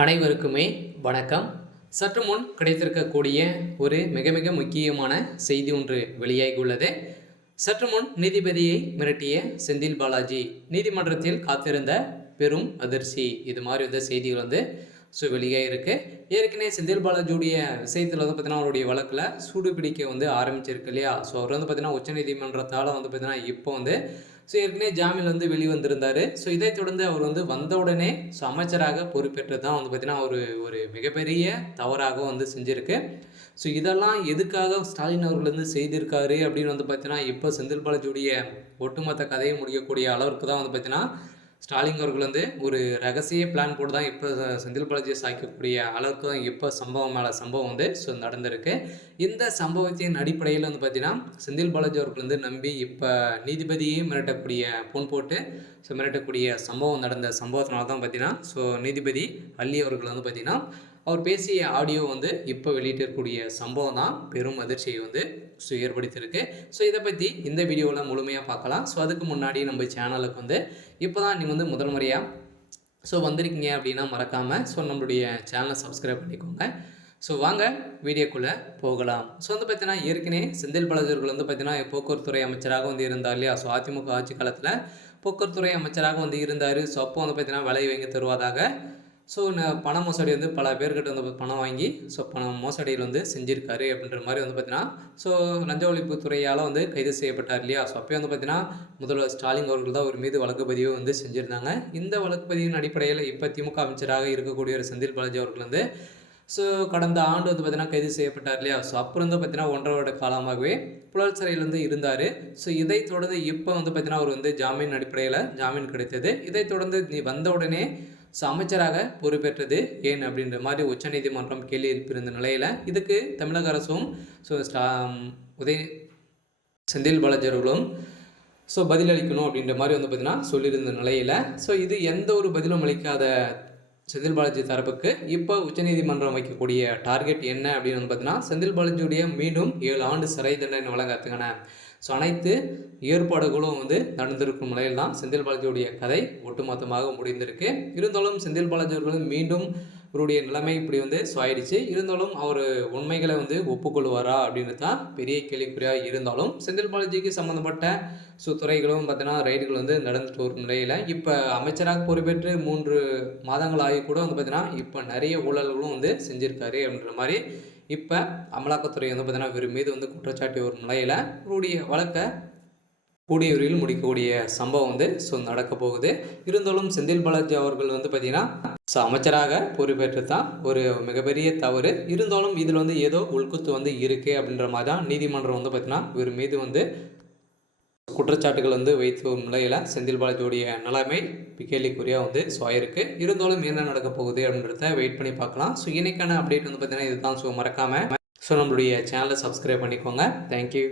அனைவருக்குமே வணக்கம். சற்று முன் கிடைத்திருக்கக்கூடிய ஒரு மிக மிக முக்கியமான செய்தி ஒன்று வெளியாகியுள்ளது. சற்று முன் நீதிபதியை மிரட்டிய செந்தில் பாலாஜி நீதிமன்றத்தில் காத்திருந்த பெரும் அதிர்ச்சி. இது மாதிரி வந்து செய்திகள் வந்து வெளியாகிருக்கு. ஏற்கனவே செந்தில் பாலாஜியுடைய விஷயத்தில் வந்து பார்த்தீங்கன்னா அவருடைய வழக்கில் சூடு பிடிக்க வந்து ஆரம்பிச்சிருக்கு இல்லையா. அவர் வந்து பார்த்தீங்கன்னா உச்சநீதிமன்றத்தால் வந்து பார்த்தீங்கன்னா இப்போ வந்து ஏற்கனவே ஜாமீன் வந்து வெளிவந்திருந்தார். இதை தொடர்ந்து அவர் வந்து வந்த உடனே அமைச்சராக பொறுப்பேற்று தான் வந்து பார்த்தீங்கன்னா ஒரு மிகப்பெரிய தவறாக வந்து செஞ்சுருக்கு. இதெல்லாம் எதுக்காக ஸ்டாலின் அவர்கள் வந்து செய்திருக்காரு அப்படின்னு வந்து பார்த்தீங்கன்னா இப்போ செந்தில் பாலாஜியுடைய ஒட்டுமொத்த கதையை முடிக்கக்கூடிய அளவுக்கு தான் வந்து பார்த்தீங்கன்னா ஸ்டாலின் அவர்கள் வந்து ஒரு ரகசிய பிளான் போட்டு தான் இப்போ செந்தில் பாலாஜியை சாய்க்கக்கூடிய அளவுக்கு தான் இப்போ சம்பவம் மேலே சம்பவம் வந்து நடந்திருக்கு. இந்த சம்பவத்தின் அடிப்படையில் வந்து பார்த்தீங்கன்னா செந்தில் பாலாஜி அவர்கள் வந்து நம்பி இப்போ நீதிபதியே மிரட்டக்கூடிய பொன் போட்டு மிரட்டக்கூடிய சம்பவம் நடந்த சம்பவத்தினால தான் பார்த்தீங்கன்னா நீதிபதி அள்ளி அவர்கள் வந்து பார்த்தீங்கன்னா அவர் பேசிய ஆடியோ வந்து இப்போ வெளியிட்டிருக்கக்கூடிய சம்பவம் தான் பெரும் அதிர்ச்சியை வந்து ஏற்படுத்தியிருக்கு. இதை பற்றி இந்த வீடியோவில் முழுமையாக பார்க்கலாம். அதுக்கு முன்னாடி நம்ம சேனலுக்கு வந்து இப்போ தான் நீங்கள் வந்து முதல் முறையாக வந்திருக்கீங்க அப்படின்னா மறக்காமல் நம்மளுடைய சேனலை சப்ஸ்கிரைப் பண்ணிக்கோங்க. வாங்க வீடியோக்குள்ளே போகலாம். வந்து பார்த்தீங்கன்னா ஏற்கனவே செந்தில் பாலாஜி அவர்கள் வந்து பார்த்தீங்கன்னா போக்குவரத்துறை அமைச்சராக வந்து இருந்தார் இல்லையா. அதிமுக ஆட்சி காலத்தில் போக்குவரத்துறை அமைச்சராக வந்து இருந்தார். அப்போ வந்து பார்த்தீங்கன்னா விலை வாங்கி தருவதாக பண மோசடி வந்து பல பேர்கிட்ட வந்து பணம் வாங்கி பணம் மோசடியில் வந்து செஞ்சுருக்காரு அப்படின்ற மாதிரி வந்து பார்த்தீங்கன்னா லஞ்ச ஒழிப்புத்துறையால் வந்து கைது செய்யப்பட்டார் இல்லையா. அப்போ வந்து பார்த்தீங்கன்னா முதல்வர் ஸ்டாலின் அவர்கள் தான் ஒரு மீது வழக்கு பதிவு வந்து செஞ்சுருந்தாங்க. இந்த வழக்கு பதிவின் அடிப்படையில் இப்போ திமுக அமைச்சராக இருக்கக்கூடிய ஒரு செந்தில் பாலாஜி அவர்கள் வந்து கடந்த ஆண்டு வந்து பார்த்தீங்கன்னா கைது செய்யப்பட்டார் இல்லையா. அப்புறம் வந்து பார்த்தீங்கன்னா 1.5 வருட காலமாகவே புழல் சிறையில் வந்து இருந்தார். இதை தொடர்ந்து இப்போ வந்து பார்த்தீங்கன்னா அவர் வந்து ஜாமீன் அடிப்படையில் ஜாமீன் கிடைத்தது. இதை தொடர்ந்து நீ வந்த உடனே அமைச்சராக பொறுப்பேற்றது ஏன் அப்படின்ற மாதிரி உச்சநீதிமன்றம் கேள்வி எழுப்பியிருந்த நிலையில் இதுக்கு தமிழக அரசும் செந்தில் பாலாஜி அவர்களும் பதிலளிக்கணும் அப்படின்ற மாதிரி வந்து பார்த்தீங்கன்னா சொல்லியிருந்த நிலையில் இது எந்த ஒரு பதிலும் அளிக்காத செந்தில் பாலாஜி தரப்புக்கு இப்போ உச்சநீதிமன்றம் வைக்கக்கூடிய டார்கெட் என்ன அப்படின்னு வந்து பார்த்தீங்கன்னா செந்தில் பாலாஜியுடைய மீண்டும் 7 ஆண்டு சிறை தண்டனை வழங்கத்துக்கான அனைத்து ஏற்பாடுகளும் வந்து நடந்திருக்கும் நிலையில் தான் செந்தில் பாலாஜியுடைய கதை ஒட்டுமொத்தமாக முடிந்திருக்கு. இருந்தாலும் செந்தில் பாலாஜி அவர்களும் மீண்டும் அவருடைய நிலைமை இப்படி வந்து ஆயிடுச்சு. இருந்தாலும் அவர் உண்மைகளை வந்து ஒப்புக்கொள்வாரா அப்படின்றது தான் பெரிய கேள்விக்குறியாக இருந்தாலும் செந்தில் பாலாஜிக்கு சம்மந்தப்பட்ட துறைகளும் பார்த்தீங்கன்னா ரைடுகள் வந்து நடந்துட்டு வரும் நிலையில் இப்போ அமைச்சராக பொறுப்பேற்று 3 மாதங்கள் ஆகி கூட வந்து பார்த்தீங்கன்னா இப்போ நிறைய ஊழல்களும் வந்து செஞ்சுருக்காரு அப்படின்ற மாதிரி இப்போ அமலாக்கத்துறை வந்து பார்த்தீங்கன்னா இவர் மீது வந்து குற்றச்சாட்டு வரும் நிலையில் இவருடைய வழக்கை கூடிய விரைவில் முடிக்கக்கூடிய சம்பவம் வந்து நடக்க போகுது. இருந்தாலும் செந்தில் பாலாஜி அவர்கள் வந்து பார்த்தீங்கன்னா அமைச்சராக பொறுப்பேற்று தான் ஒரு மிகப்பெரிய தவறு. இருந்தாலும் இதில் வந்து ஏதோ உள்குத்து வந்து இருக்குது அப்படின்ற மாதிரி தான் நீதிமன்றம் வந்து பார்த்தீங்கன்னா இவர் மீது வந்து குற்றச்சாட்டுகள் வந்து வைத்து வரும் நிலையில் செந்தில் பாலாஜியுடைய நிலைமை கேள்விக்குறியாக வந்து ஆயிருக்கு. இருந்தாலும் என்ன நடக்க போகுது அப்படின்றத வெயிட் பண்ணி பார்க்கலாம். இன்னைக்கான அப்டேட் வந்து பார்த்தீங்கன்னா இதுதான். மறக்காமல் நம்மளுடைய சேனலை சப்ஸ்கிரைப் பண்ணிக்கோங்க. தேங்க்யூ.